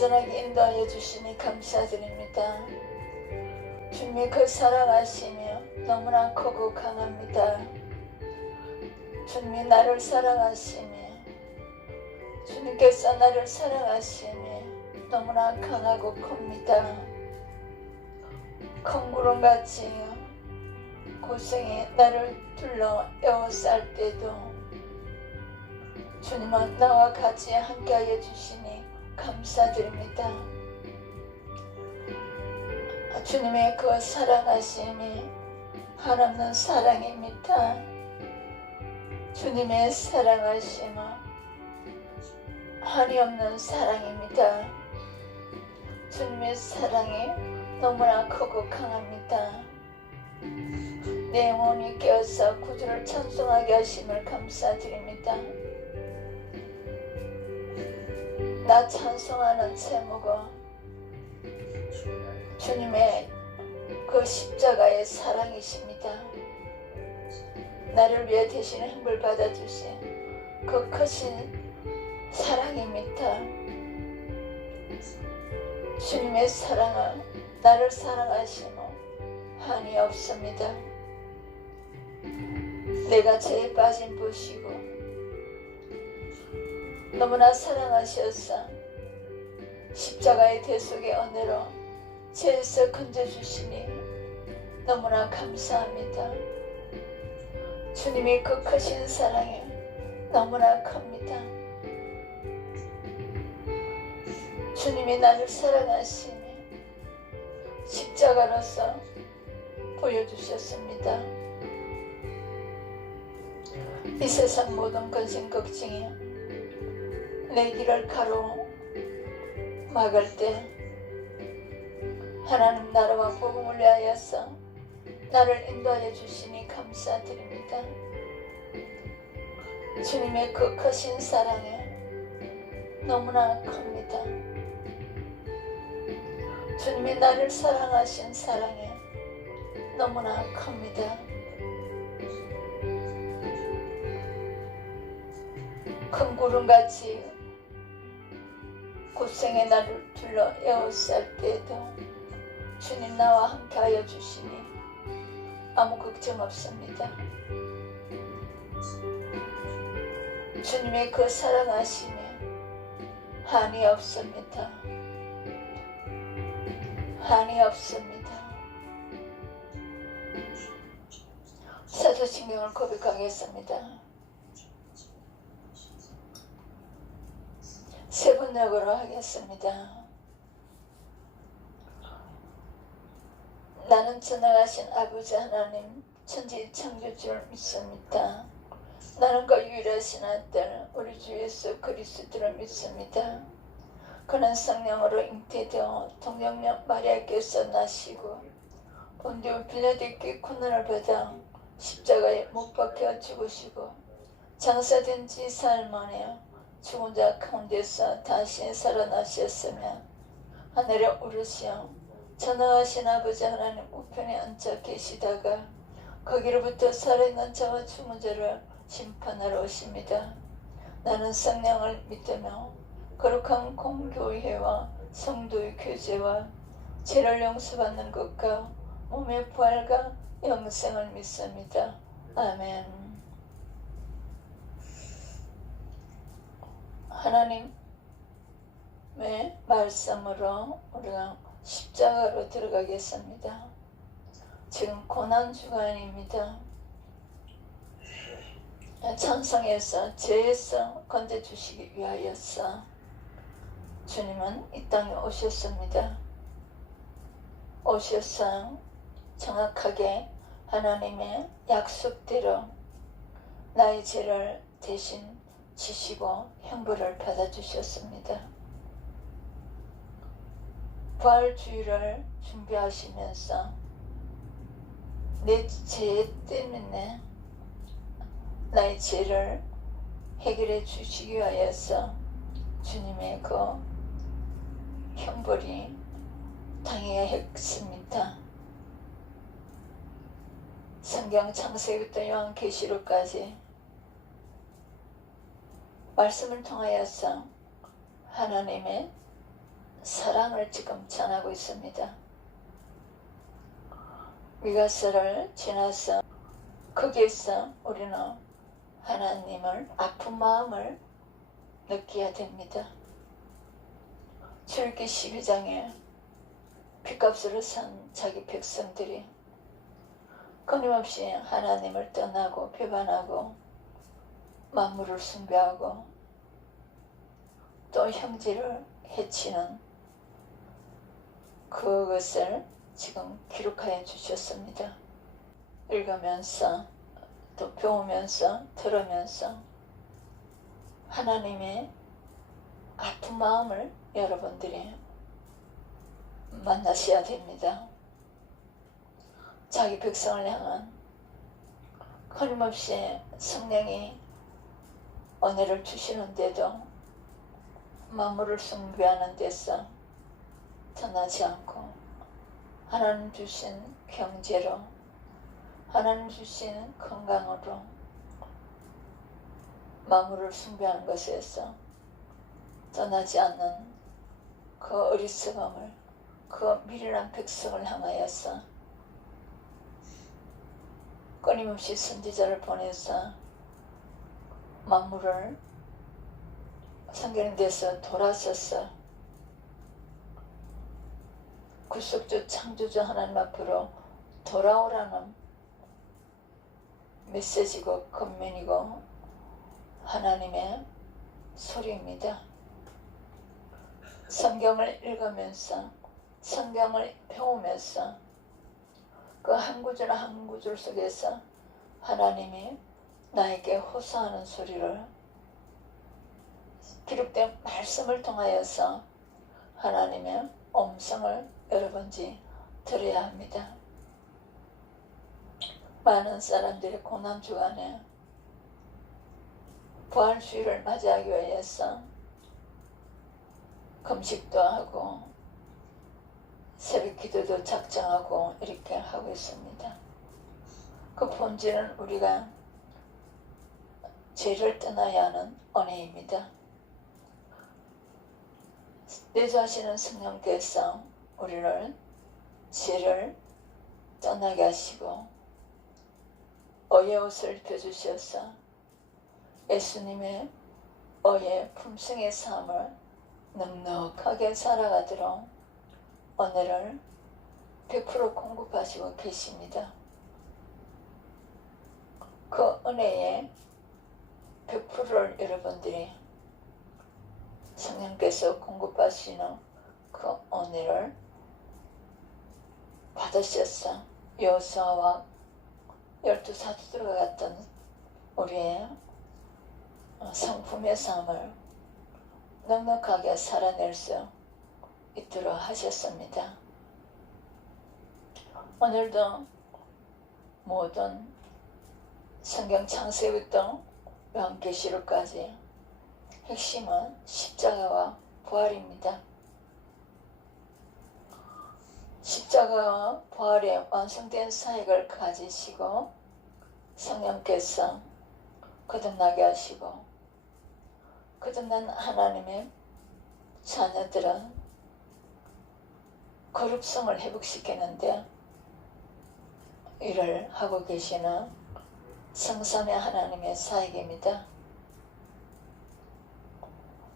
안전하게 인도하여 주시니 감사드립니다. 주님의 그 사랑하시며 너무나 크고 강합니다. 주님이 나를 사랑하시며 주님께서 나를 사랑하시며 너무나 강하고 큽니다. 큰 구름같이 고생이 나를 둘러 에워쌀 때도 주님은 나와 같이 함께하여 주시니 감사드립니다. 주님의 그 사랑하심이 한없는 사랑입니다. 주님의 사랑하심은 한이 없는 사랑입니다. 주님의 사랑이 너무나 크고 강합니다. 내 영혼이 깨어서 구주를 찬송하게 하심을 감사드립니다. 나 찬송하는 제목은 주님의 그 십자가의 사랑이십니다. 나를 위해 대신 행불 받아주신 그 크신 사랑입니다. 주님의 사랑은 나를 사랑하시며 한이 없습니다. 내가 죄에 빠진 보시고 너무나 사랑하셔서 십자가의 대속의 은혜로 죄에서 건져주시니 너무나 감사합니다. 주님의 그 크신 사랑이 너무나 큽니다. 주님이 나를 사랑하시니 십자가로서 보여주셨습니다. 이 세상 모든 근심 걱정이 내 길을 가로막을 때 하나님 나라와 복음을 위하여서 나를 인도하여 주시니 감사드립니다. 주님의 그 크신 사랑에 너무나 큽니다. 주님이 나를 사랑하신 사랑에 너무나 큽니다. 큰 구름같이 고생의 나를 둘러 에워쌀 때에도 주님 나와 함께하여 주시니 아무 걱정 없습니다. 주님의 그 사랑하심에 한이 없습니다. 한이 없습니다. 사도신경을 고백하겠습니다. 세 번역으로 하겠습니다. 나는 전능하신 아버지 하나님 천지 창조주를 믿습니다. 나는 그 유일하신 아들 우리 주 예수 그리스도를 믿습니다. 그는 성령으로 잉태되어 동정녀 마리아께서 나시고 본디오 빌라도에게 고난을 받아 십자가에 못 박혀 죽으시고 장사된 지 사흘 만에 죽은 자 가운데서 다시 살아나셨으며 하늘에 오르시어 전능하신 아버지 하나님 우편에 앉아 계시다가 거기로부터 살아있는 자와 죽은 자를 심판하러 오십니다. 나는 성령을 믿으며 거룩한 공교회와 성도의 교제와 죄를 용서받는 것과 몸의 부활과 영생을 믿습니다. 아멘. 하나님의 말씀으로 우리가 십자가로 들어가겠습니다. 지금 고난주간입니다. 찬송에서 죄에서 건져주시기 위하여서 주님은 이 땅에 오셨습니다. 오셔서 정확하게 하나님의 약속대로 나의 죄를 대신 지시고 형벌을 받아주셨습니다. 부활주의를 준비하시면서 내 죄 때문에 나의 죄를 해결해 주시기 위하여서 주님의 그 형벌이 당해야 했습니다. 성경 창세기부터 요한계시록까지 말씀을 통하여서 하나님의 사랑을 지금 전하고 있습니다. 미가서를 지나서 거기에서 우리는 하나님을 아픈 마음을 느껴야 됩니다. 출애굽기 12장에 핏값으로 산 자기 백성들이 끊임없이 하나님을 떠나고 배반하고 만물을 숭배하고 또 형제를 해치는 그것을 지금 기록하여 주셨습니다. 읽으면서 또 배우면서 들으면서 하나님의 아픈 마음을 여러분들이 만나셔야 됩니다. 자기 백성을 향한 끊임없이 성령이 은혜를 주시는데도 만물을 숭배하는 데서 떠나지 않고 하나님 주신 경제로 하나님 주신 건강으로 만물을 숭배하는 것에서 떠나지 않는 그 어리석음을 그 미련한 백성을 향하여서 끊임없이 선지자를 보내서 만물을 섬기는 데서 돌아서서 구속주 창조주 하나님 앞으로 돌아오라는 메시지고 권면이고 하나님의 소리입니다. 성경을 읽으면서 성경을 배우면서 그 한 구절 한 구절 속에서 하나님이 나에게 호소하는 소리를 기록된 말씀을 통하여서 하나님의 음성을 여러분이 들어야 합니다. 많은 사람들이 고난 주간에 부활주의를 맞이하기 위해서 금식도 하고 새벽 기도도 작정하고 이렇게 하고 있습니다. 그 본질은 우리가 죄를 떠나야 하는 은혜입니다. 내주하시는 성령께서 우리를 죄를 떠나게 하시고 의의 옷을 입혀주셔서 예수님의 의의 품성의 삶을 넉넉하게 살아가도록 은혜를 100% 공급하시고 계십니다. 그 은혜의 100%를 여러분들이 성령께서 공급하시는 그 은혜를 받으셔서 여호수아와 12사도들과 같은 우리의 성품의 삶을 넉넉하게 살아낼 수 있도록 하셨습니다. 오늘도 모든 성경 창세부터 요한계시록까지 핵심은 십자가와 부활입니다. 십자가와 부활의 완성된 사역을 가지시고 성령께서 거듭나게 하시고 거듭난 하나님의 자녀들은 거룩성을 회복시키는데 일을 하고 계시는 성삼의 하나님의 사역입니다.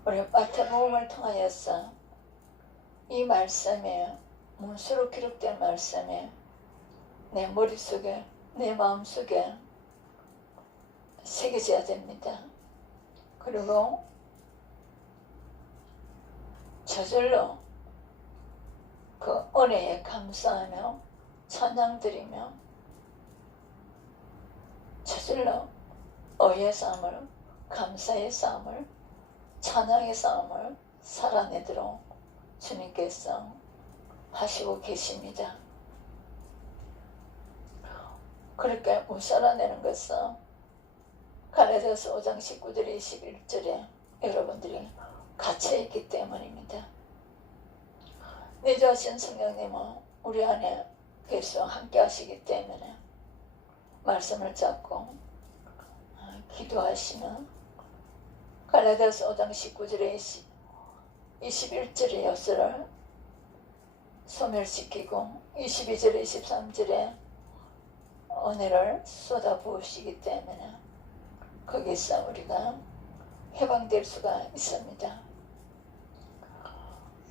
우리 마태복음을 통하여서 이 말씀에 문서로 기록된 말씀에 내 머릿속에 내 마음속에 새겨져야 됩니다. 그리고 저절로 그 은혜에 감사하며 찬양드리며 저절로 의의 삶을 감사의 삶을 찬양의 삶을 살아내도록 주님께서 하시고 계십니다. 그렇게 못 살아내는 것은 갈라디아서 5장 19절 21절에 여러분들이 갇혀있기 때문입니다. 내주하신 성령님은 우리 안에 계속 함께 하시기 때문에 말씀을 잡고 기도하시면 갈라디아서 5장 19절에 21절의 요소를 소멸시키고 22절에 23절에 은혜를 쏟아부으시기 때문에 거기서 우리가 해방될 수가 있습니다.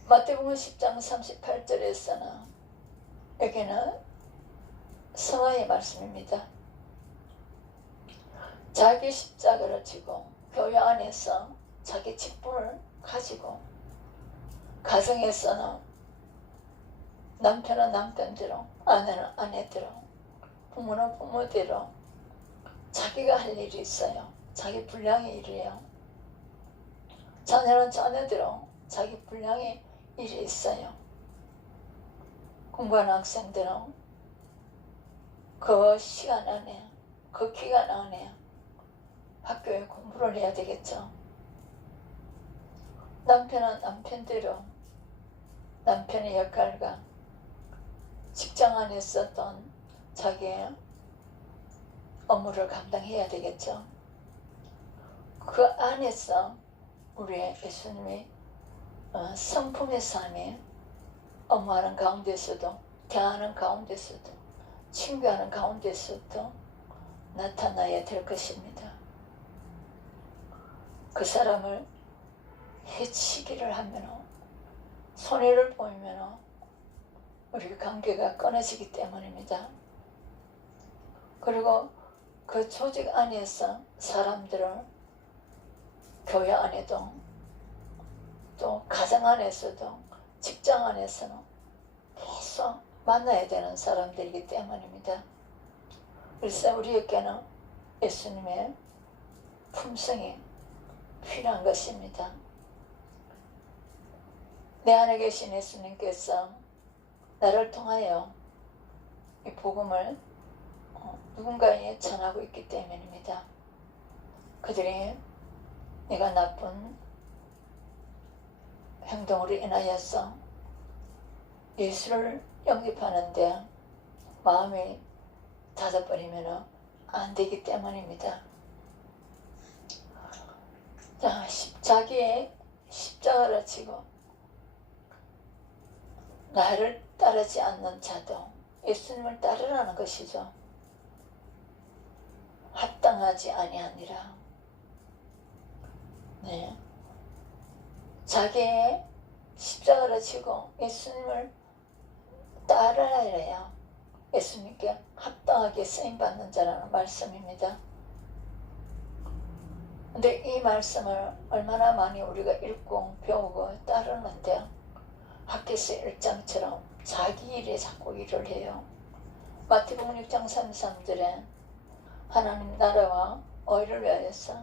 마태복음 10장 38절에서는 여기는 성화의 말씀입니다. 자기 십자가를 지고 교회 안에서 자기 직분을 가지고 가정에서는 남편은 남편대로 아내는 아내대로 부모는 부모대로 자기가 할 일이 있어요. 자기 분량의 일이에요. 자녀는 자녀대로 자기 분량의 일이 있어요. 공부하는 학생들은 그 시간 안에 그 기간 안에 학교에 공부를 해야 되겠죠. 남편은 남편대로 남편의 역할과 직장 안에 있었던 자기의 업무를 감당해야 되겠죠. 그 안에서 우리의 예수님의 성품의 삶이 업무하는 가운데서도 대하는 가운데서도 친구하는 가운데서도 나타나야 될 것입니다. 그 사람을 해치기를 하면 손해를 보이면 우리 관계가 끊어지기 때문입니다. 그리고 그 조직 안에서 사람들을 교회 안에도 또 가정 안에서도 직장 안에서는 계속 만나야 되는 사람들이기 때문입니다. 그래서 우리에게는 예수님의 품성이 필요한 것입니다. 내 안에 계신 예수님께서 나를 통하여 이 복음을 누군가에 전하고 있기 때문입니다. 그들이 내가 나쁜 행동으로 인하여서 예수를 영접하는데 마음이 닫아버리면 안 되기 때문입니다. 자, 자기의 십자가를 지고 나를 따르지 않는 자도 예수님을 따르라는 것이죠. 합당하지 아니하니라. 네. 자기의 십자가를 지고 예수님을 따르라 해야 예수님께 합당하게 쓰임받는 자라는 말씀입니다. 근데 이 말씀을 얼마나 많이 우리가 읽고 배우고 따르는데 학개서 1장처럼 자기 일에 자꾸 일을 해요. 마태복음 6장 33절에 하나님 나라와 의를 위하여서,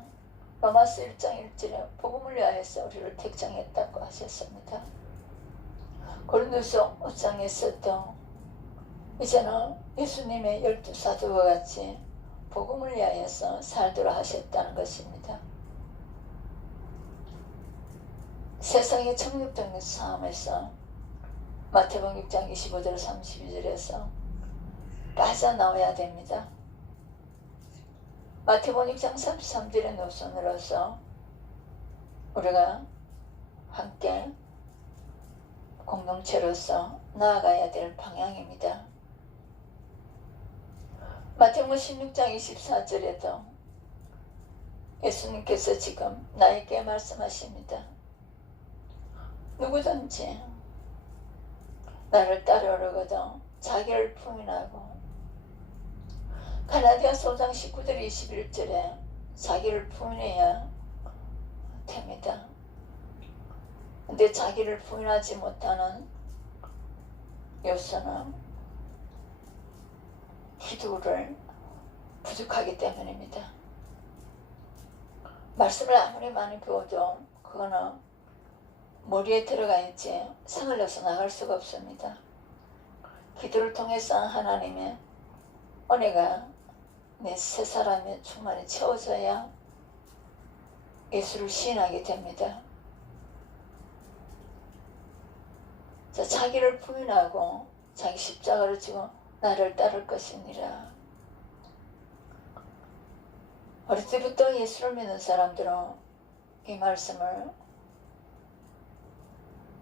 로마서 1장 1절에 복음을 위하여서 우리를 택정했다고 하셨습니다. 고린도서 5장에서도 이제는 예수님의 12사도와 같이 복음을 위하여서 살도록 하셨다는 것입니다. 세상의 청육적인 싸움에서 마태복음 6장 25절 32절에서 빠져나와야 됩니다. 마태복음 6장 33절의 노선으로서 우리가 함께 공동체로서 나아가야 될 방향입니다. 마태복음 16장 24절에도 예수님께서 지금 나에게 말씀하십니다. 누구든지 나를 따르려거든 자기를 부인하고, 갈라디아서 5장 19절 21절에 자기를 부인해야 됩니다. 근데 자기를 부인하지 못하는 요소는 기도를 부족하기 때문입니다. 말씀을 아무리 많이 배워도 그거는 머리에 들어가 있지 서늘러서 나갈 수가 없습니다. 기도를 통해서 하나님의 은혜가 내 새 사람의 충만히 채워져야 예수를 시인하게 됩니다. 자, 자기를 부인하고 자기 십자가를 지고 나를 따를 것이니라. 어릴 때부터 예수를 믿는 사람들은 이 말씀을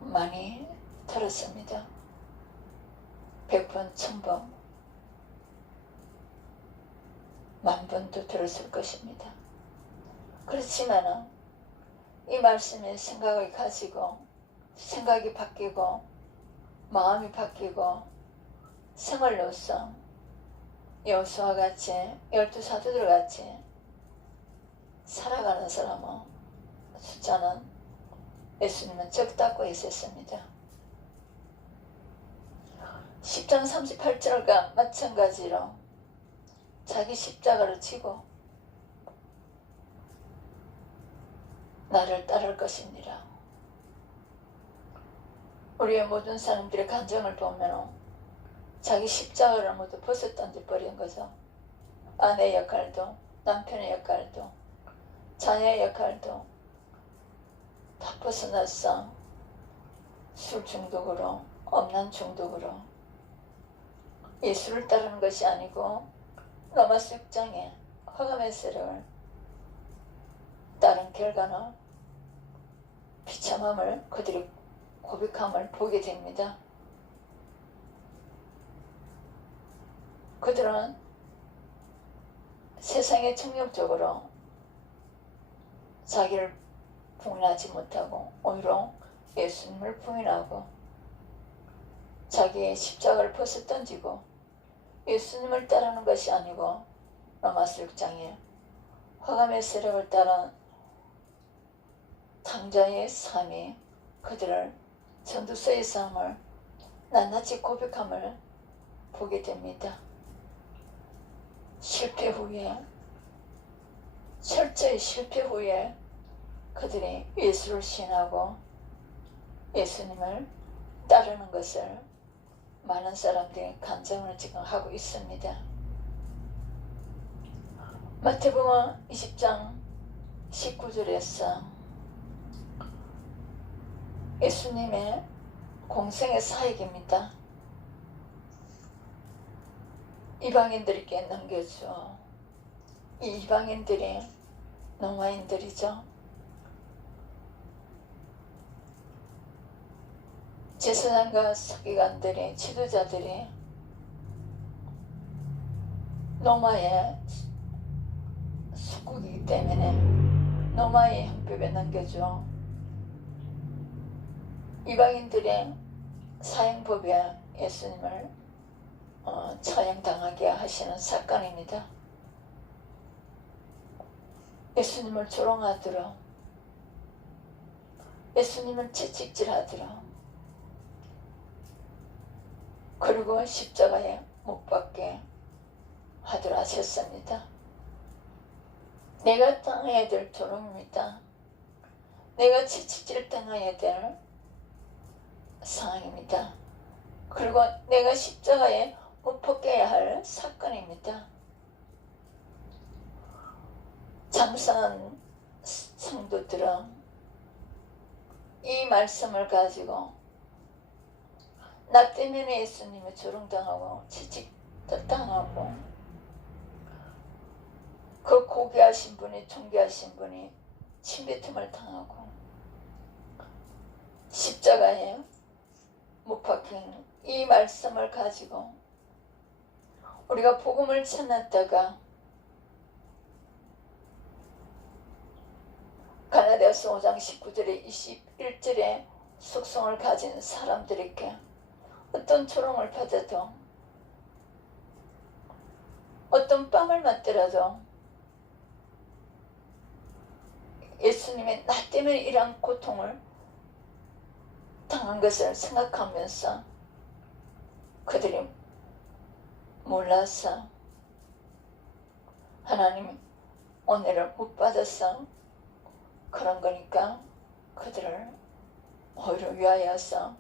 많이 들었습니다. 100번, 1000번, 10,000번도 들었을 것입니다. 그렇지만 이 말씀에 생각을 가지고 생각이 바뀌고 마음이 바뀌고 생활로서 여호수아와 같이 12사도들 같이 살아가는 사람은 숫자는 예수님은 적다고 했었습니다. 10장 38절과 마찬가지로 자기 십자가를 지고 나를 따를 것입니다. 우리의 모든 사람들의 감정을 보면 자기 십자가를 모두 벗어 던져버린 거죠. 아내의 역할도 남편의 역할도 자녀의 역할도 다 벗어났어. 술 중독으로 음란 중독으로 예수를 따르는 것이 아니고 로마서 6장에 흑암의 세력을 따른 결과는 비참함을 그들이 고백함을 보게 됩니다. 그들은 세상의 청력적으로 자기를 부인하지 못하고 오히려 예수님을 부인하고 자기의 십자가를 벗어 던지고 예수님을 따르는 것이 아니고 로마서 6장에 흑암의 세력을 따른 탕자의 삶이 그들을 전도서의 삶을 낱낱이 고백함을 보게 됩니다. 실패 후에 철저히 실패 후에 그들이 예수를 신하고 예수님을 따르는 것을 많은 사람들이 간증을 지금 하고 있습니다. 마태복음 20장 19절에서 예수님의 공생의 사역입니다. 이방인들에게 넘겨줘. 이 이방인들이 로마인들이죠. 제사장과 서기관들이 지도자들이 로마의屬국이기 때문에 로마의 형법에 넘겨줘. 이방인들의 사형법에 예수님을 처형당하게 하시는 사건입니다. 예수님을 조롱하도록 예수님을 채찍질하도록 그리고 십자가에 못 박게 하도록 하셨습니다. 내가 당해야 될 조롱입니다. 내가 채찍질 당해야 될 상황입니다. 그리고 내가 십자가에 못 박혀야 할 사건입니다. 장사한 성도들은 이 말씀을 가지고 나 때문에 예수님을 조롱당하고 채찍당하고 그 고귀하신 분이 존귀하신 분이 침뱉음을 당하고 십자가에 못 박힌 이 말씀을 가지고 우리가 복음을 전했다가 갈라디아서 5장 19절에 21절에 속성을 가진 사람들에게 어떤 조롱을 받아도 어떤 뺨을 맞더라도 예수님의 나 때문에 이러한 고통을 당한 것을 생각하면서 그들이 몰라서 하나님 은혜를 못 받아서 그런 거니까 그들을 오히려 위하여서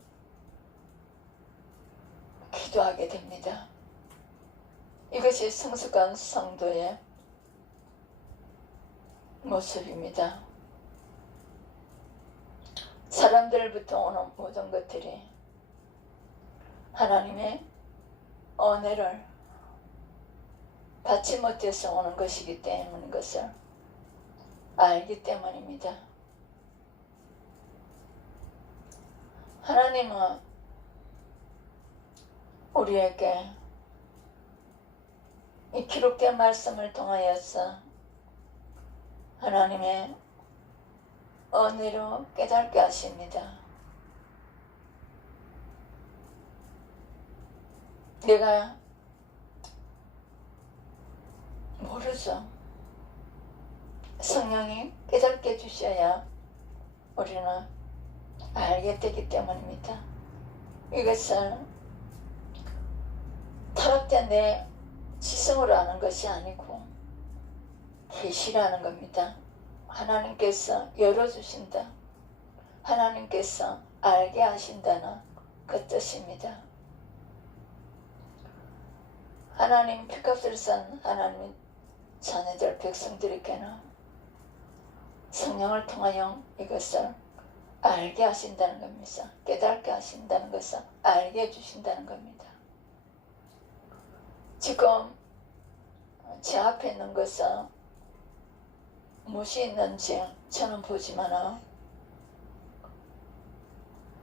기도하게 됩니다. 이것이 성숙한 성도의 모습입니다. 사람들부터 오는 모든 것들이 하나님의 은혜를 받지 못해서 오는 것이기 때문인 것을 알기 때문입니다. 하나님은 우리에게 이 기록된 말씀을 통하여서 하나님의 은혜로 깨닫게 하십니다. 내가 모르죠. 성령이 깨닫게 해주셔야 우리는 알게 되기 때문입니다. 이것을 타락된 내 지성으로 아는 것이 아니고 계시라는 겁니다. 하나님께서 열어주신다. 하나님께서 알게 하신다는 그 뜻입니다. 하나님 피값을 산 하나님 자녀들 백성들에게는 성령을 통하여 이것을 알게 하신다는 겁니다. 깨닫게 하신다는 것을 알게 해주신다는 겁니다. 지금 제 앞에 있는 것은 무엇이 있는지 저는 보지만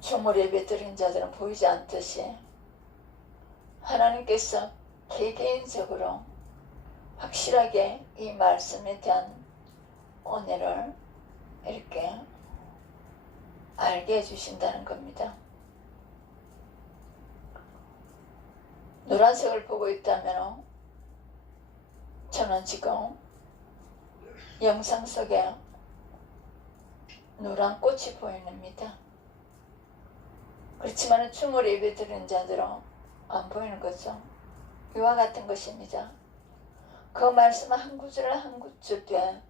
주물 예배 드린 자들은 보이지 않듯이 하나님께서 개개인적으로 확실하게 이 말씀에 대한 은혜를 이렇게 알게 해주신다는 겁니다. 노란색을 보고 있다면 저는 지금 영상 속에 노란 꽃이 보입니다. 그렇지만 주물 예배 드리는 자들은 안 보이는 거죠. 이와 같은 것입니다. 그 말씀 한 구절 한 구절에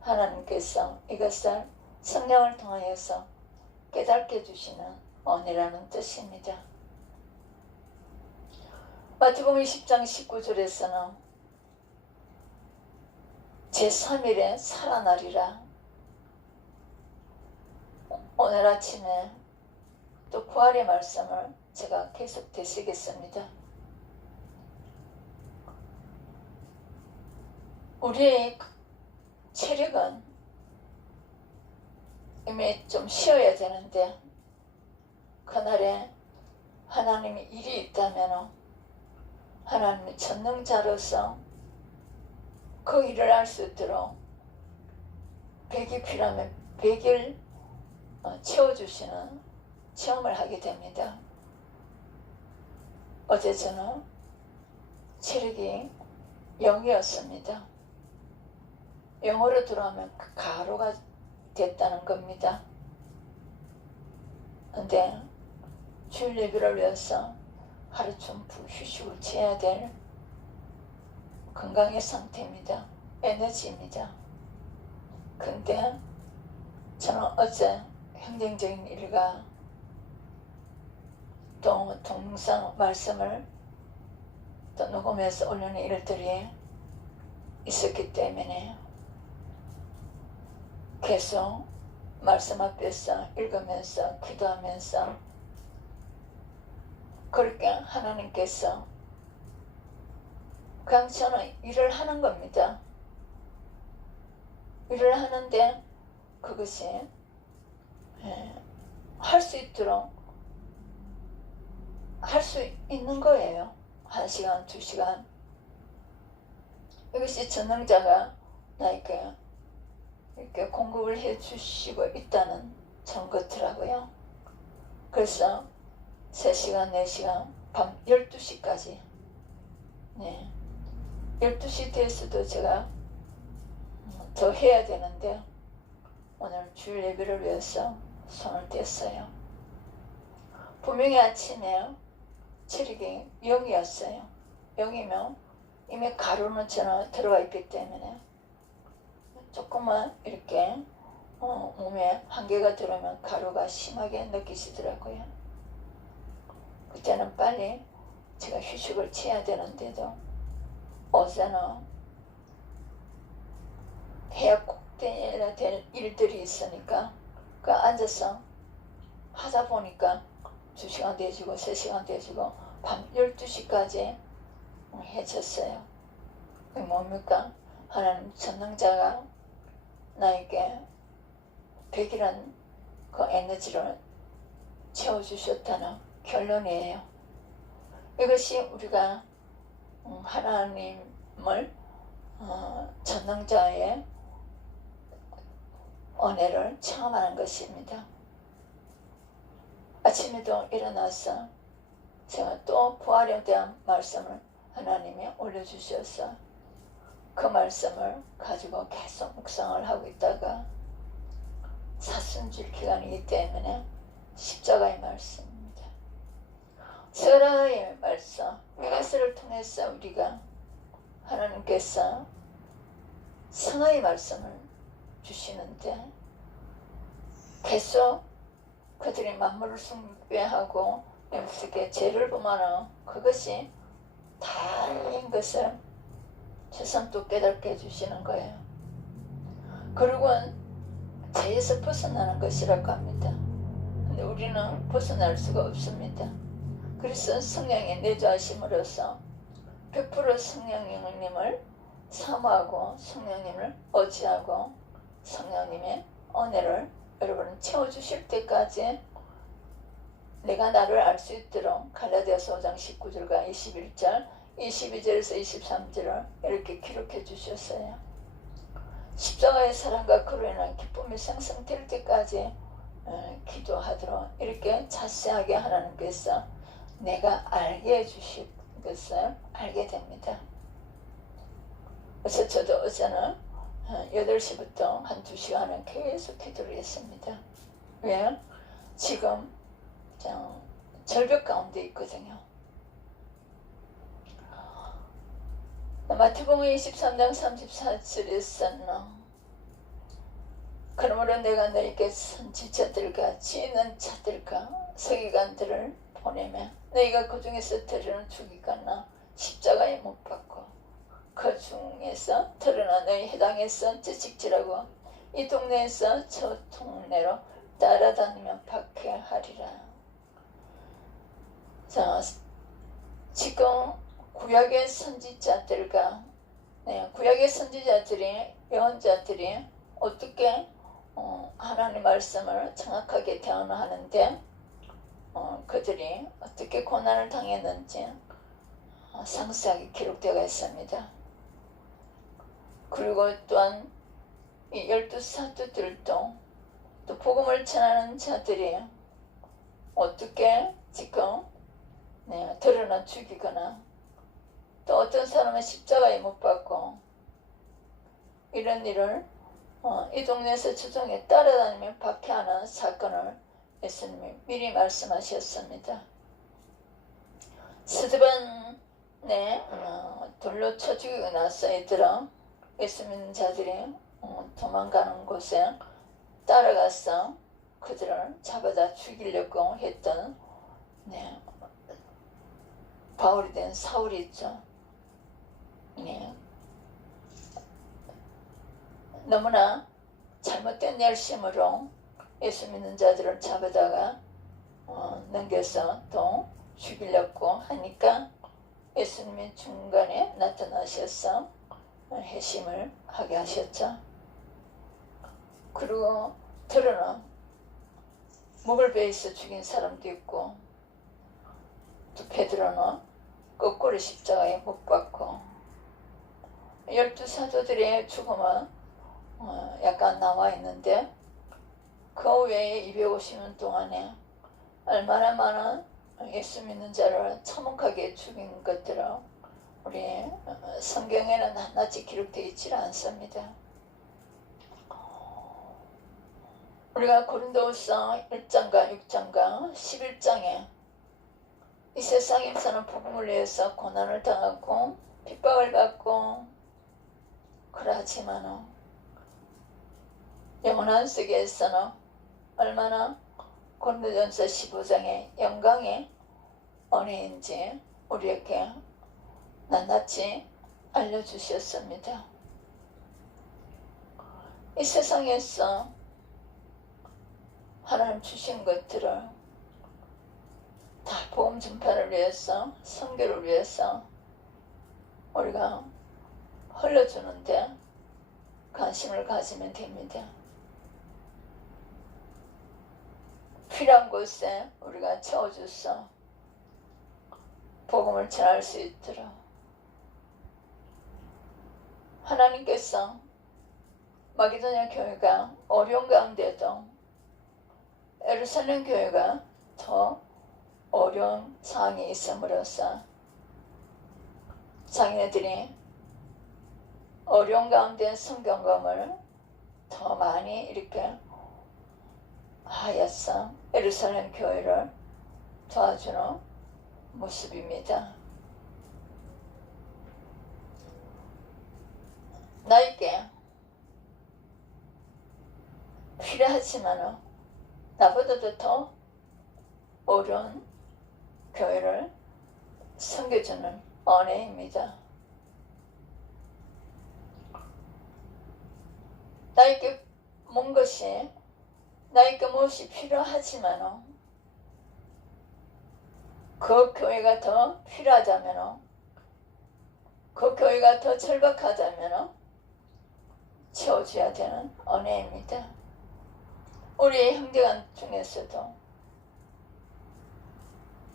하나님께서 이것을 성령을 통하여서 깨닫게 해주시는 은혜라는 뜻입니다. 마태복음 10장 19절에서는 제3일에 살아나리라. 오늘 아침에 또 부활의 말씀을 제가 계속 되새겼습니다. 우리의 체력은 이미 좀 쉬어야 되는데 그날에 하나님의 일이 있다면 하나님의 전능자로서 그 일을 할 수 있도록 100이 필요하면 100일 채워주시는 체험을 하게 됩니다. 어제 저는 체력이 0이었습니다. 0으로 들어오면 가로가 됐다는 겁니다. 근데 주일 예배를 위해서 하루 전부 휴식을 취해야 될 건강의 상태입니다. 에너지입니다. 근데 저는 어제 행정적인 일과 또 동영상 말씀을 또 녹음해서 올리는 일들이 있었기 때문에 계속 말씀 앞에서 읽으면서 기도하면서 그렇게 하나님께서 그냥 저는 일을 하는 겁니다. 일을 하는데 그것이 할 수 있도록 할 수 있는 거예요. 1시간, 2시간. 이것이 전능자가 나에게 이렇게 공급을 해 주시고 있다는 증거더라고요. 그래서 3시간, 4시간, 밤 12시까지 12시 돼서도 제가 더 해야 되는데 오늘 주일 예배를 위해서 손을 뗐어요. 분명히 아침에 체력이 0이었어요. 0이면 이미 가루는 저는 들어가 있기 때문에 조금만 이렇게 몸에 한계가 들어오면 가루가 심하게 느끼시더라고요. 그때는 빨리 제가 휴식을 취해야 되는데도 어제는 해야 꼭 돼야 될 일들이 있으니까 그 앉아서 하다 보니까 2시간 돼지고 3시간 돼지고 밤 12시까지 해쳤어요. 그게 뭡니까? 하나님 전능자가 나에게 100이란 그 에너지를 채워주셨다는 결론이에요. 이것이 우리가 하나님을 전능자의 은혜를 체험하는 것입니다. 아침에도 일어나서 제가 또 부활에 대한 말씀을 하나님이 올려주셔서 그 말씀을 가지고 계속 묵상을 하고 있다가 사순절 기간이기 때문에 십자가의 말씀입니다. 세라의 말씀, 이것을 통해서 우리가 하나님께서 성화의 말씀을 주시는데 계속 그들이 만물을 숭배하고 영적에 죄를 범하는 그것이 다인 것을 새삼 또 깨닫게 해주시는 거예요. 그리고 죄에서 벗어나는 것이라고 합니다. 근데 우리는 벗어날 수가 없습니다. 그래서 성령의 내주하심으로써 100% 성령님을 사모하고 성령님을 의지하고 성령님의 은혜를 여러분은 채워주실 때까지 내가 나를 알 수 있도록 갈라디아서 5장 19절과 21절 22절에서 23절을 이렇게 기록해 주셨어요. 십자가의 사랑과 그로 인한 기쁨이 생성될 때까지 기도하도록 이렇게 자세하게 하나님께서 내가 알게 해주실 것을 알게 됩니다. 그래서 저도 어제는 8시부터 한 2시간은 계속 기도를 했습니다. 왜? 지금 절벽 가운데 있거든요. 마태복음 23장 34절에서는 그러므로 내가 너희에게 선지자들과 지혜있는 자들과 서기관들을 보내며 너희가 그 중에서 들으는 죽이거나 십자가에 못 박고 그 중에서 드러나 너희 해당에서 채찍질하고 이 동네에서 저 동네로 따라다니면 박해하리라. 자, 지금 구약의 선지자들과 구약의 선지자들이 예언자들이 어떻게 하나님의 말씀을 정확하게 대언하는데 그들이 어떻게 고난을 당했는지 상세하게 기록되어 있습니다. 그리고 또한 이 12사도들도 또 복음을 전하는 자들이 어떻게 지금 드러나 죽이거나 또 어떤 사람은 십자가에 못 박고 이런 일을 이 동네에서 저 동네에 따라다니며 박해하는 사건을 예수님이 미리 말씀하셨습니다. 스데반에 돌로 쳐 죽이고 나서 얘들아 예수 믿는 자들이 도망가는 곳에 따라가서 그들을 잡아다 죽이려고 했던 바울이 된 사울이 있죠. 너무나 잘못된 열심으로 예수 믿는 자들을 잡아다가 넘겨서 또 죽이려고 하니까 예수님이 중간에 나타나셔서 회심을 하게 하셨죠. 그리고 들어는 목을 베이서 죽인 사람도 있고 또 베드로는 거꾸로 십자가에 못 박고 12사도들의 죽음은 약간 나와 있는데 그 외에 250년 동안에 얼마나 많은 예수 믿는 자를 참혹하게 죽인 것들을 우리 성경에는 낱낱이 기록되어 있지 않습니다. 우리가 고린도후서 1장과 6장과 11장에 이 세상에서는 복음을 위해서 고난을 당하고 핍박을 받고 그러하지만 영원한 세계에서는 얼마나 고린도전서 15장의 영광의 은혜인지 우리에게 낱낱이 알려주셨습니다. 이 세상에서 하나님 주신 것들을 다 복음 전파를 위해서 선교를 위해서 우리가 흘려주는데 관심을 가지면 됩니다. 필요한 곳에 우리가 채워줘서 복음을 전할 수 있도록 하나님께서 마게도냐 교회가 어려운 가운데도 예루살렘 교회가 더 어려운 상황이 있음으로써 자기네들이 어려운 가운데 성경검을 더 많이 이렇게 하여서 예루살렘 교회를 도와주는 모습입니다. 나에게 필요하지만 나보다도 더 어려운 교회를 섬겨주는 은혜입니다. 나에게 무엇이 필요하지만 그 교회가 더 필요하다면, 그 교회가 더 절박하다면 채워줘야 되는 은혜입니다. 우리 형제간 중에서도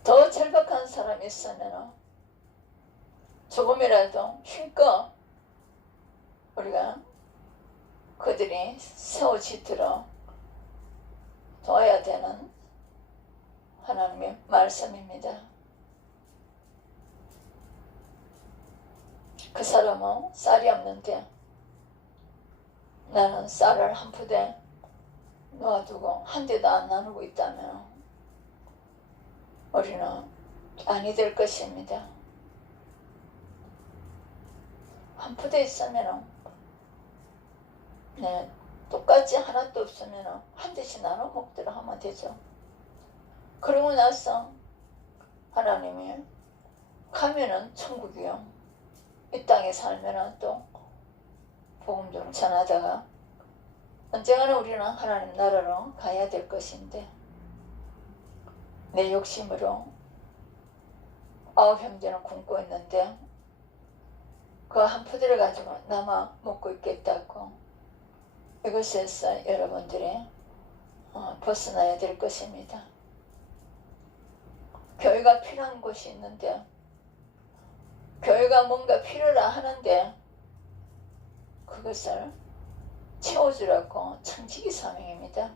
더 절박한 사람이 있으면 조금이라도 힘껏 우리가 그들이 세워지도록 도와야 되는 하나님의 말씀입니다. 그 사람은 쌀이 없는데 나는 쌀을 한 푸대 놓아두고 한 대도 안 나누고 있다면 우리는 아니 될 것입니다. 한 푸대 있으면 똑같이 하나도 없으면 한 대씩 나눠 먹도록 하면 되죠. 그러고 나서 하나님이 가면은 천국이요, 이 땅에 살면은 또 복음 좀 전하다가 언젠가는 우리는 하나님 나라로 가야 될 것인데 내 욕심으로 9 형제는 굶고 있는데 그 한 푸대를 가지고 남아 먹고 있겠다고, 이것에서 여러분들이 벗어나야 될 것입니다. 교회가 필요한 곳이 있는데, 교회가 뭔가 필요라 하는데 그것을 채워주라고 청지기 사명입니다.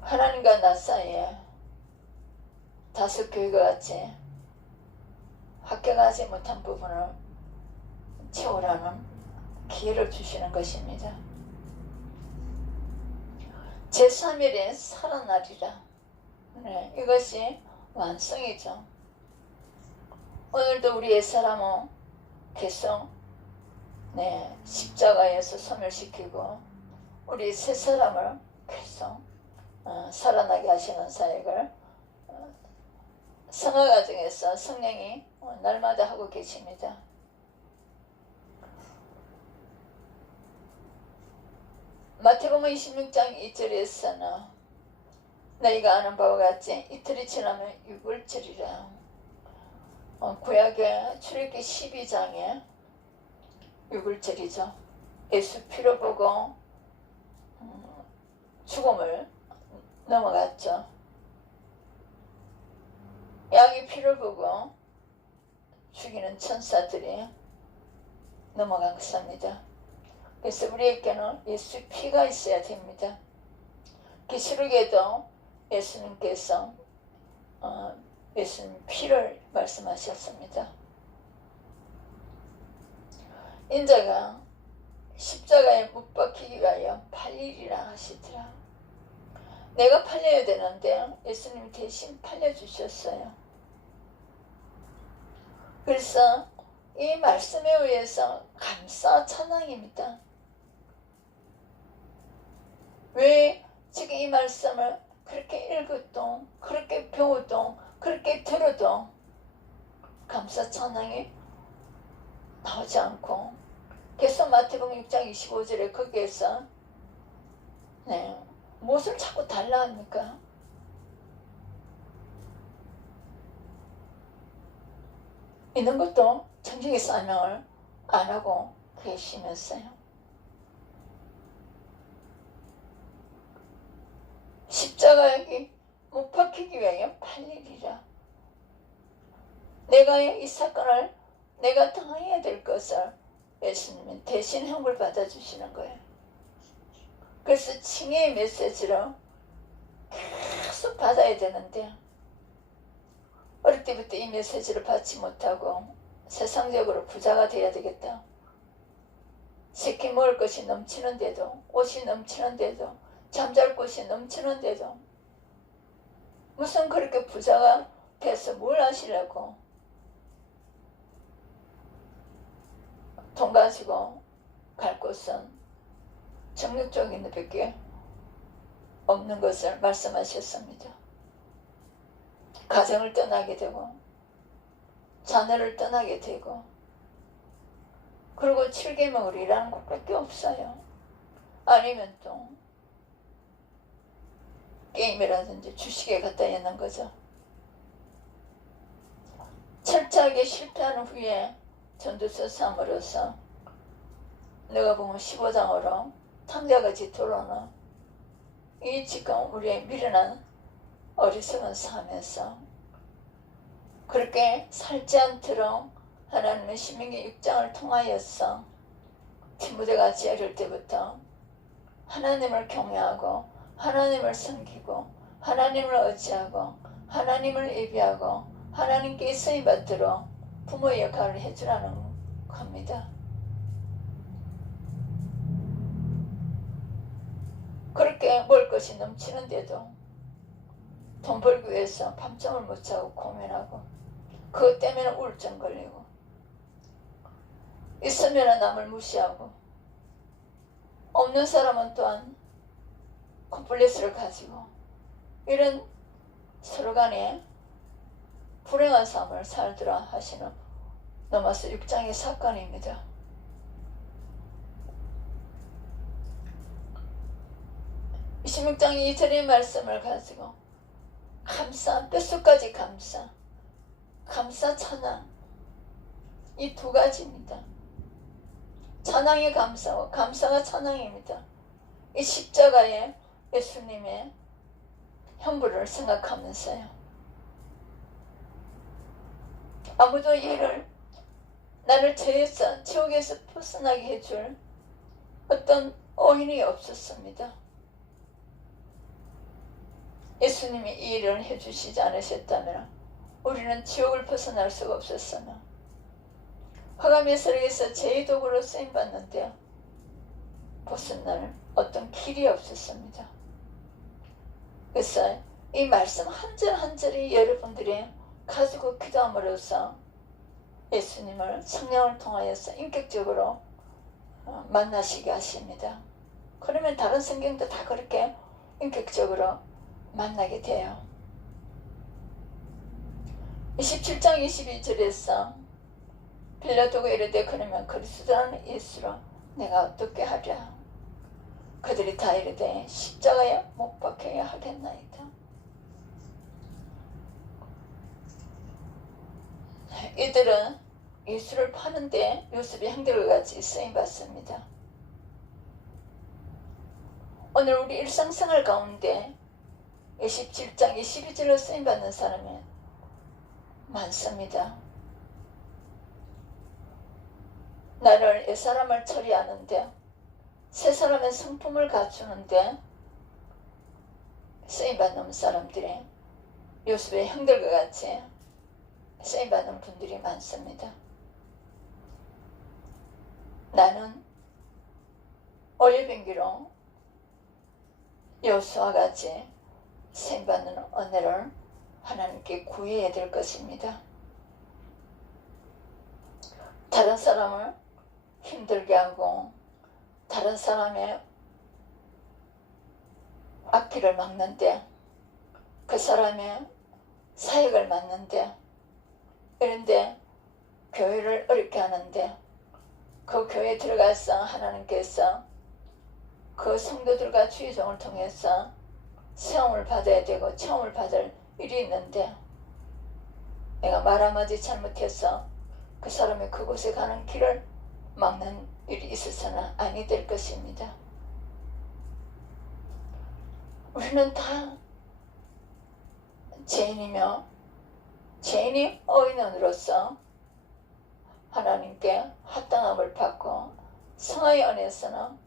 하나님과 나 사이에 5 교회가 같이 합격하지 못한 부분을 채우라는 기회를 주시는 것입니다. 제3일에 살아나리라. 이것이 완성이죠. 오늘도 우리 옛사람은 계속 십자가에서 소멸시키고 우리 새사람을 계속 살아나게 하시는 사역을 성화과정에서 성령이 날마다 하고 계십니다. 마태복음 26장 2절에서는 너희가 아는 바와 같이 이틀이 지나면 6월절이라. 구약의 출애굽기 12장에 6월절이죠. 예수 피로 보고 죽음을 넘어갔죠. 양의 피를 보고 죽이는 천사들이 넘어간 것입니다. 그래서 우리에게는 예수의 피가 있어야 됩니다. 계시록에도 예수님께서 예수님 피를 말씀하셨습니다. 인자가 십자가에 못 박히기 위하여 팔리리라 하시더라. 내가 팔려야 되는데 예수님이 대신 팔려주셨어요. 그래서 이 말씀에 의해서 감사 찬양입니다. 왜 지금 이 말씀을 그렇게 읽어도, 그렇게 배워도, 그렇게 들어도 감사 찬양이 나오지 않고 계속 마태복음 6장 25절에 거기에서 무엇을 자꾸 달라 합니까? 이런 것도 정직의 설명을 안 하고 계시면서요. 십자가에 못 박히기 위하여 팔리리라. 내가 이 사건을 내가 당해야 될 것을 예수님은 대신 형을 받아주시는 거예요. 그래서 칭의의 메시지로 계속 받아야 되는데 어릴 때부터 이 메시지를 받지 못하고 세상적으로 부자가 돼야 되겠다. 새끼 먹을 것이 넘치는데도, 옷이 넘치는데도, 잠잘 곳이 넘치는데도 무슨 그렇게 부자가 돼서 뭘 하시려고 돈 가지고 갈 곳은 정욕적인 밖에 없는 것을 말씀하셨습니다. 가정을 떠나게 되고 자녀를 떠나게 되고 그리고 7계명을이라는 것밖에 없어요. 아니면 또 게임이라든지 주식에 갖다 있는 거죠. 철저하게 실패한 후에 전도서 3으로서 내가 보면 15장으로 탕자같이 돌아오는 이 지금 우리의 미련한 어리석은 삶에서 그렇게 살지 않도록 하나님의 신명기 6장을 통하여서 디모데가 어릴 때부터 하나님을 경외하고 하나님을 섬기고 하나님을 의지하고 하나님을 예비하고 하나님께 쓰임받도록 부모의 역할을 해주라는 겁니다. 그렇게 먹을 것이 넘치는데도 돈 벌기 위해서 밤잠을 못 자고 고민하고 그것 때문에 우울증 걸리고 있으면 남을 무시하고 없는 사람은 또한 콤플렉스를 가지고 이런 서로 간에 불행한 삶을 살더라 하시는 로마서 6장의 사건입니다. 이 16장 2절의 말씀을 가지고 감사, 뼛속까지 감사 찬양 이 두 가지입니다. 찬양이 감사와 감사가 찬양입니다. 이 십자가에 예수님의 형부를 생각하면서요. 아무도 이를 나를 죄에서 지옥에서 벗어나게 해줄 어떤 어인이 없었습니다. 예수님이 이 일을 해주시지 않으셨다면 우리는 지옥을 벗어날 수가 없었으며 화감의 설에서 죄의 도구로 쓰임받는데 벗어날 어떤 길이 없었습니다. 그래서 이 말씀 한 절 한 절이 여러분들이 가지고 기도함으로써 예수님을 성령을 통하여서 인격적으로 만나시게 하십니다. 그러면 다른 성경도 다 그렇게 인격적으로 만나게 돼요. 27장 22절에서 빌라도가 이르되 그러면 그리스도라는 예수로 내가 어떻게 하랴. 그들이 다 이르되 십자가에 못 박혀야 하겠나이다. 이들은 예수를 파는데 요셉의 형들과 같이 쓰임받습니다. 오늘 우리 일상생활 가운데 27장 22절로 쓰임받는 사람이 많습니다. 나를 옛사람을 처리하는데 새사람의 성품을 갖추는데 쓰임받는 사람들이 요셉의 형들과 같이 쓰임받는 분들이 많습니다. 나는 올리빙기로 여호수아와 같이 쓰임받는 은혜를 하나님께 구해야 될 것입니다. 다른 사람을 힘들게 하고 다른 사람의 앞길을 막는데 그 사람의 사역을 막는데 이런데 교회를 어렵게 하는데 그 교회에 들어가서 하나님께서 그 성도들과 주의종을 통해서 시험을 받아야 되고 체험을 받을 일이 있는데 내가 말 한마디 잘못해서 그 사람이 그곳에 가는 길을 막는 일이 있어서는 아니 될 것입니다. 우리는 다 죄인이며 죄인이 의인으로서 하나님께 합당함을 받고 성화의 은혜에서는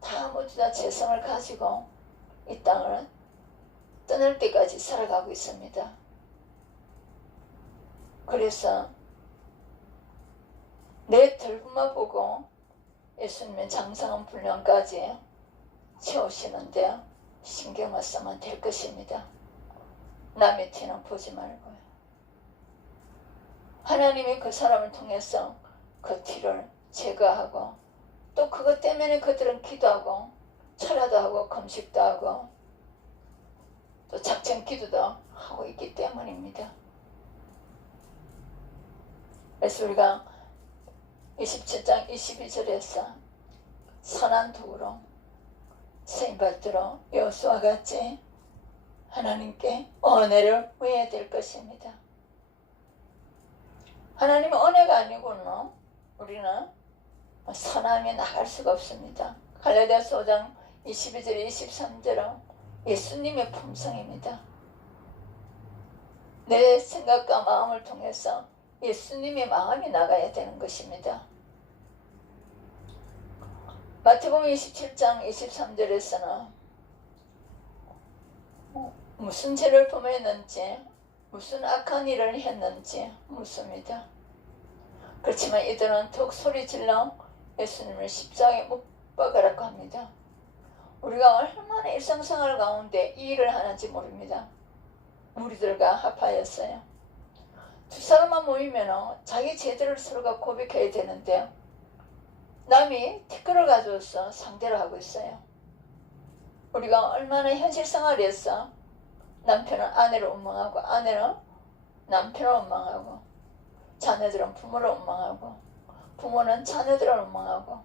다 모두 다 죄성을 가지고 이 땅을 떠날 때까지 살아가고 있습니다. 그래서 내 덜부만 보고 예수님의 장성한 분량까지 채우시는데 신경만 쓰면 될 것입니다. 남의 티는 보지 말고요. 하나님이 그 사람을 통해서 그 티를 제거하고 또 그것 때문에 그들은 기도하고 철야도 하고 금식도 하고 또 작전 기도도 하고 있기 때문입니다. 그래서 우리가 27장 22절에서 선한 도구로 쓰임받도록 여호수아와 같이 하나님께 은혜를 구해야 될 것입니다. 하나님은 은혜가 아니고는 우리는 선함에 나갈 수가 없습니다. 갈라디아서 5장 22절 23절은 예수님의 품성입니다. 내 생각과 마음을 통해서 예수님의 마음이 나가야 되는 것입니다. 마태복음 27장 23절에서는 무슨 죄를 범했는지 무슨 악한 일을 했는지 묻습니다. 그렇지만 이들은 더욱 소리질러 예수님을 십자가에 못 박으라고 합니다. 우리가 얼마나 일상생활 가운데 이 일을 하는지 모릅니다. 무리들과 합하였어요. 두 사람만 모이면 자기 죄들을 서로가 고백해야 되는데 남이 티끌을 가져와서 상대를 하고 있어요. 우리가 얼마나 현실생활에서 남편은 아내를 원망하고 아내는 남편을 원망하고 자녀들은 부모를 원망하고 부모는 자녀들을 원망하고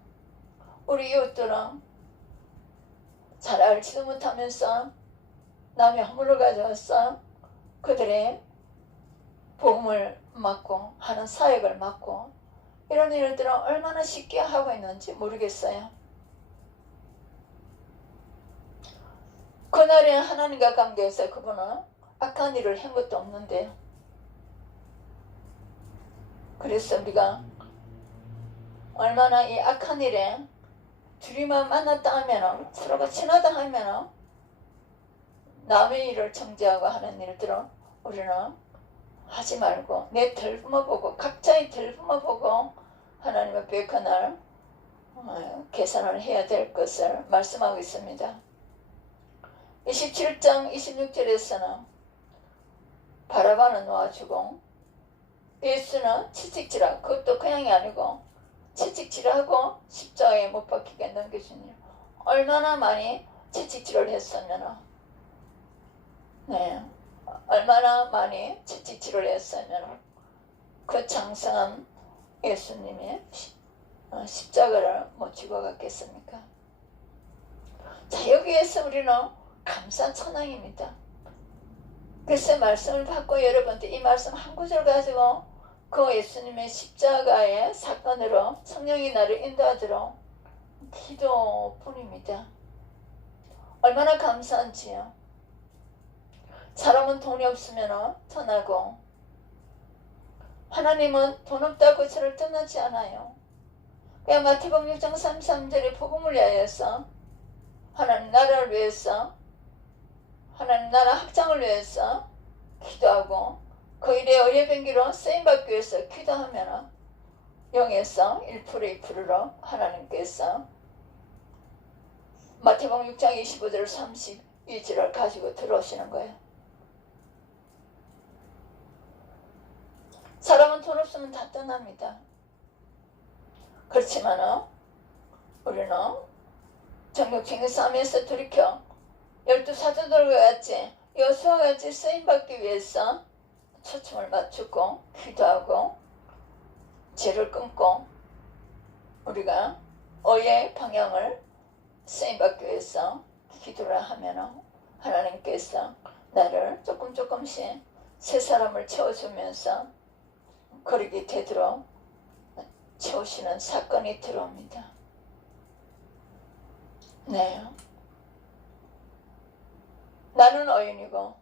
우리 이웃들은 잘 알지도 못하면서 남의 허물을 가져와서 그들의 복음을 막고 하는 사역을 막고 이런 일들은 얼마나 쉽게 하고 있는지 모르겠어요. 그날에 하나님과 관계에서 그분은 악한 일을 한 것도 없는데요. 그래서 우리가 얼마나 이 악한 일에 둘이만 만났다 하면 서로가 친하다 하면 남의 일을 정죄하고 하는 일들은 우리는 하지 말고 내 덜부만 보고 각자의 덜부만 보고 하나님 앞에 그날 계산을 해야 될 것을 말씀하고 있습니다. 27장 26절에서는 바라바는 놓아주고 예수는 채찍질하고 그것도 그냥이 아니고 채찍질하고 십자가에 못 박히게 넘겨주니 얼마나 많이 채찍질을 했으면 얼마나 많이 채찍질을 했으면 그 장성한 예수님이 십자가를 못 지고 갔겠습니까? 자, 여기에서 우리는 감사천왕입니다. 그래서 말씀을 받고 여러분들 이 말씀 한 구절 가지고 그 예수님의 십자가의 사건으로 성령이 나를 인도하도록 기도뿐입니다. 얼마나 감사한지요. 사람은 돈이 없으면 떠나고 하나님은 돈 없다고 저를 떠나지 않아요. 그냥 마태복음 6장 33절에 복음을 위하여서 하나님 나라를 위해서 하나님 나라 확장을 위해서 기도하고 그 일에 의뢰병기로 쓰임받기 위해서 기도하면 영에서 1% 2%로 하나님께서 마태복음 6장 25절 32절을 가지고 들어오시는 거예요. 사람은 돈 없으면 다 떠납니다. 그렇지만 우리는 정욕쟁이 싸움에서 돌이켜 12사도들과 같이 여호수아와 같이 쓰임받기 위해서 초점을 맞추고 기도하고 죄를 끊고 우리가 의의 방향을 쓰임받기 위해서 기도를 하면 하나님께서 나를 조금씩 새 사람을 채워주면서 그러게 되도록 채우시는 사건이 들어옵니다. 네. 나는 의인이고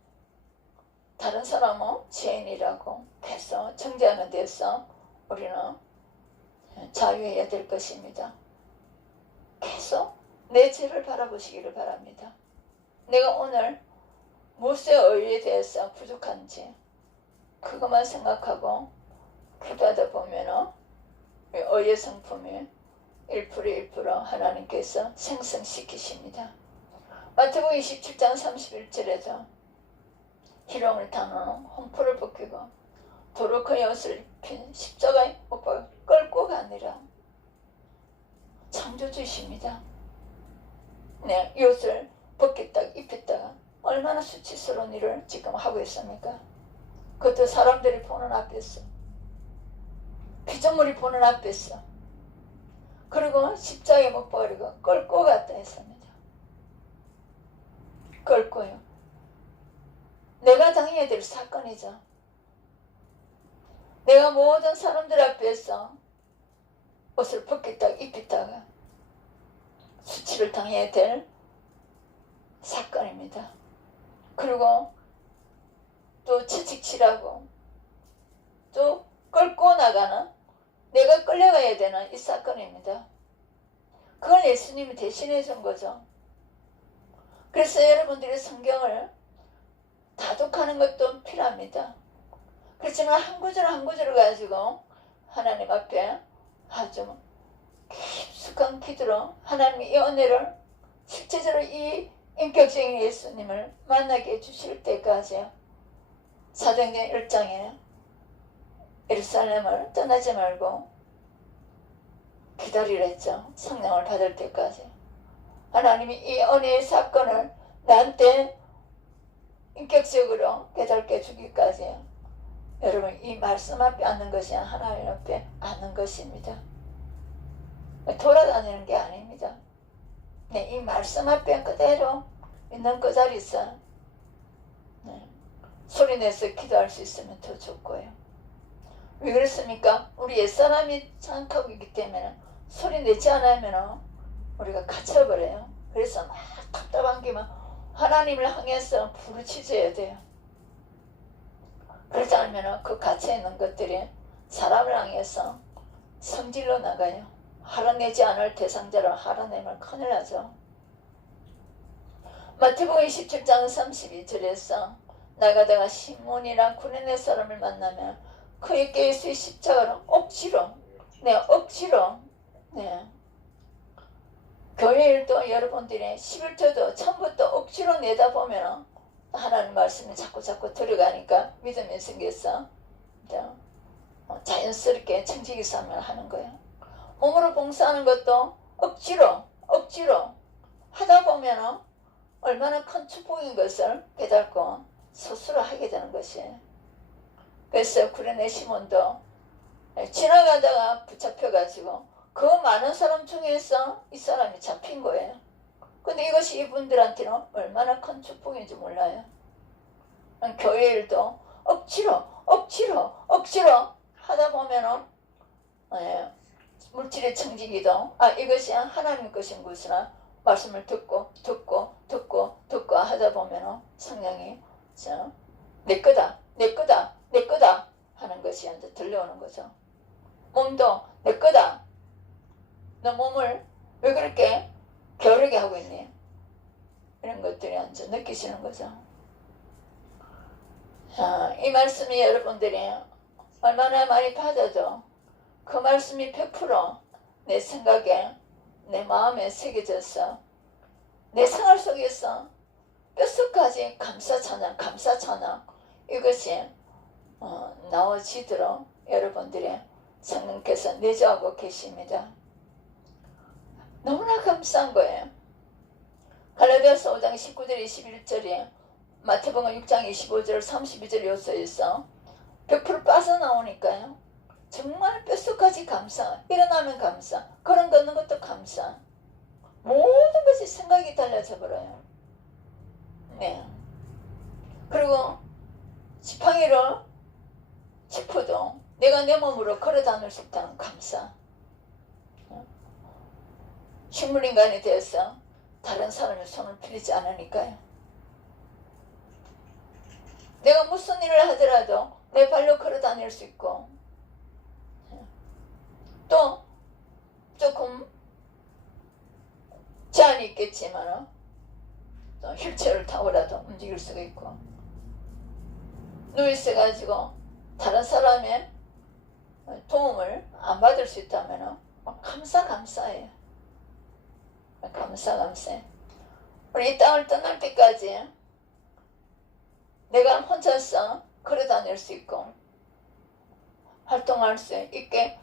다른 사람은 죄인이라고 해서 정죄하는 데서 우리는 자유해야 될 것입니다. 계속 내 죄를 바라보시기를 바랍니다. 내가 오늘 무엇의 의의에 대해서 부족한지 그것만 생각하고 기도하다 보면 의의 성품이 1% 하나님께서 생성시키십니다. 마태복음 27장 31절에도 희롱을 당하는 홍포를 벗기고 도로 그 옷을 입힌 십자가에 못 박아 끌고 가니라. 창조주이십니다. 네, 이 옷을 벗겼다가 입혔다가 얼마나 수치스러운 일을 지금 하고 있습니까? 그것도 사람들이 보는 앞에서, 피조물이 보는 앞에서, 그리고 십자가에 못 박으려고 끌고 갔다 했습니다. 끌고요. 내가 당해야 될 사건이죠. 내가 모든 사람들 앞에서 옷을 벗겼다가 입혔다가 수치를 당해야 될 사건입니다. 그리고 또 채찍질하고 또 끌고 나가는, 내가 끌려가야 되는 이 사건입니다. 그걸 예수님이 대신해 준 거죠. 그래서 여러분들이 성경을 다독하는 것도 필요합니다. 그렇지만 한 구절 한 구절을 가지고 하나님 앞에 아주 깊숙한 기도로 하나님의 이 은혜를 실제적으로 이 인격적인 예수님을 만나게 해주실 때까지 사도행전 1장에 예루살렘을 떠나지 말고 기다리랬죠. 성령을 받을 때까지. 하나님이 이 은혜의 사건을 나한테 인격적으로 깨닫게 주기까지 여러분 이 말씀 앞에 앉는 것이 하나님 앞에 앉는 것입니다. 돌아다니는 게 아닙니다. 네, 이 말씀 앞에 그대로 있는 그 자리에서 소리내서 기도할 수 있으면 더 좋고요. 왜 그렇습니까? 우리 옛사람이 장악하고 있기 때문에 소리내지 않으면 우리가 갇혀버려요. 그래서 막 답답한 게만 하나님을 향해서 부르짖어야 돼요. 그러지 않으면 그 갇혀있는 것들이 사람을 향해서 성질로 나가요. 할아내지 않을 대상자를 할아내면 큰일 나죠. 마태복음 27장 32절에서 나가다가 시몬이란 구레네 사람을 만나면 그에게 예수의 십자가를 억지로 교회 일도 여러분들이 11조도 처음부터 억지로 내다보면 하나님 말씀이 자꾸 들어가니까 믿음이 생겨서 자연스럽게 청지기 싸움을 하는 거예요. 몸으로 봉사하는 것도 억지로 하다 보면 얼마나 큰 축복인 것을 깨닫고 스스로 하게 되는 것이에요. 그래서 구레네 시몬도 지나가다가 붙잡혀가지고 그 많은 사람 중에서 이 사람이 잡힌 거예요. 근데 이것이 이분들한테는 얼마나 큰 축복인지 몰라요. 교회 일도 억지로 하다 보면은 물질의 청지기도 이것이 하나님 것인 것이나 말씀을 듣고 하다 보면은 성령이 내 거다 하는 것이 이제 들려오는 거죠. 몸도 내 거다. 너 몸을 왜 그렇게 게으르게 하고 있니? 이런 것들이 이제 느끼시는 거죠. 이 말씀이 여러분들이 얼마나 많이 받아도 그 말씀이 100% 내 생각에 내 마음에 새겨져서 내 생활 속에서 뼛속까지 감사 찬양 이것이 나와지도록 여러분들의 성령께서 내주하고 계십니다. 너무나 감사한 거예요. 갈라디아서 5장 19절 21절에 마태복음 6장 25절 32절 요소에서 100% 빠져나오니까요. 정말 뼛속까지 감사, 일어나면 감사, 걸음 걷는 것도 감사, 모든 것이 생각이 달라져 버려요. 네. 그리고 지팡이를 짚어도 내가 내 몸으로 걸어 다닐 수 있다는 감사. 식물인간이 되어서 다른 사람의 손을 빌리지 않으니까요. 내가 무슨 일을 하더라도 내 발로 걸어 다닐 수 있고, 또 조금 제한이 있겠지만 또 휠체어를 타고라도 움직일 수가 있고, 누워있어가지고 다른 사람의 도움을 안 받을 수 있다면 감사해요. 감사해. 우리 이 땅을 떠날 때까지 내가 혼자서 걸어 다닐 수 있고 활동할 수 있게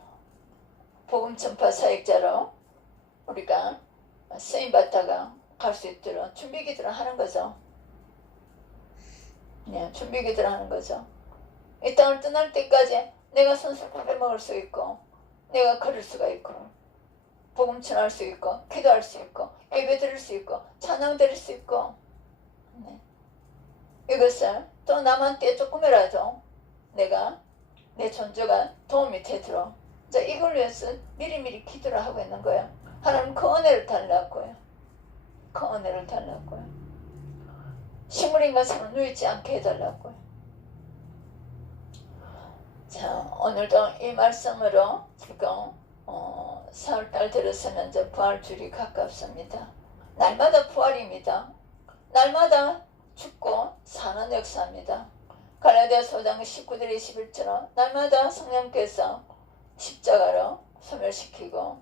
복음 전파 사역자로 우리가 쓰임받다가 갈 수 있도록 준비 기도를 하는 거죠. 네, 준비 기도를 하는 거죠. 이 땅을 떠날 때까지 내가 손수건 빼먹을 수 있고, 내가 걸을 수가 있고, 복음 전할 수 있고, 기도할 수 있고, 예배 드릴 수 있고, 찬양 드릴 수 있고, 네. 이것을 또 남한테 조금이라도 내가 내 존재가 도움이 되도록 이걸 위해서 미리미리 기도를 하고 있는 거예요. 하나님 그 은혜를 달라고요. 그 은혜를 달라고요. 식물인 것처럼 누이지 않게 해달라고요. 자, 오늘도 이 말씀으로 지금 4월달 들어서는 이제 부활주일이 가깝습니다. 날마다 부활입니다. 날마다 죽고 사는 역사입니다. 갈라디아서 5장 19절 21절은 날마다 성령께서 십자가로 소멸시키고,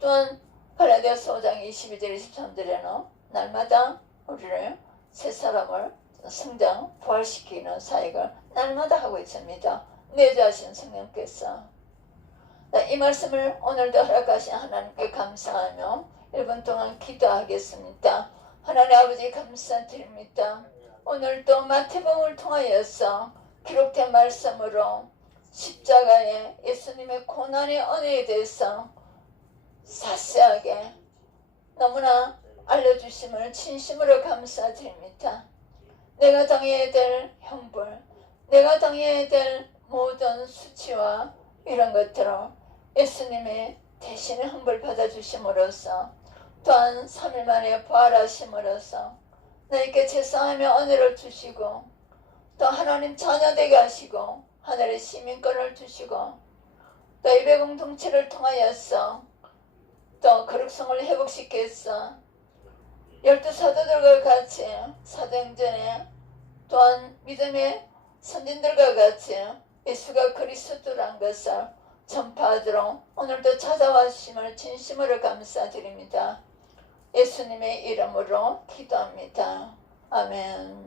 또한 갈라디아서 5장 22절 23절에는 날마다 우리를 새 사람을 성장 부활시키는 사역을 날마다 하고 있습니다. 내주하신 성령께서. 이 말씀을 오늘도 허락하신 하나님께 감사하며 1분 동안 기도하겠습니다. 하나님 아버지 감사드립니다. 오늘도 마태복음을 통하여서 기록된 말씀으로 십자가에 예수님의 고난의 은혜에 대해서 자세하게 너무나 알려주심을 진심으로 감사드립니다. 내가 당해야 될 형벌, 내가 당해야 될 모든 수치와 이런 것들을 예수님의 대신에 형벌 받아주심으로써, 또한 3일 만에 부활하심으로써 나에게 제사하며 은혜를 주시고, 또 하나님 자녀되게 하시고 하늘의 시민권을 주시고, 또 예배 공동체를 통하여서 또 거룩성을 회복시켜서 12사도들과 같이 사도행전에, 또한 믿음의 선진들과 같이 예수가 그리스도란 것을 전파하도록 오늘도 찾아와주심을 진심으로 감사드립니다. 예수님의 이름으로 기도합니다. 아멘.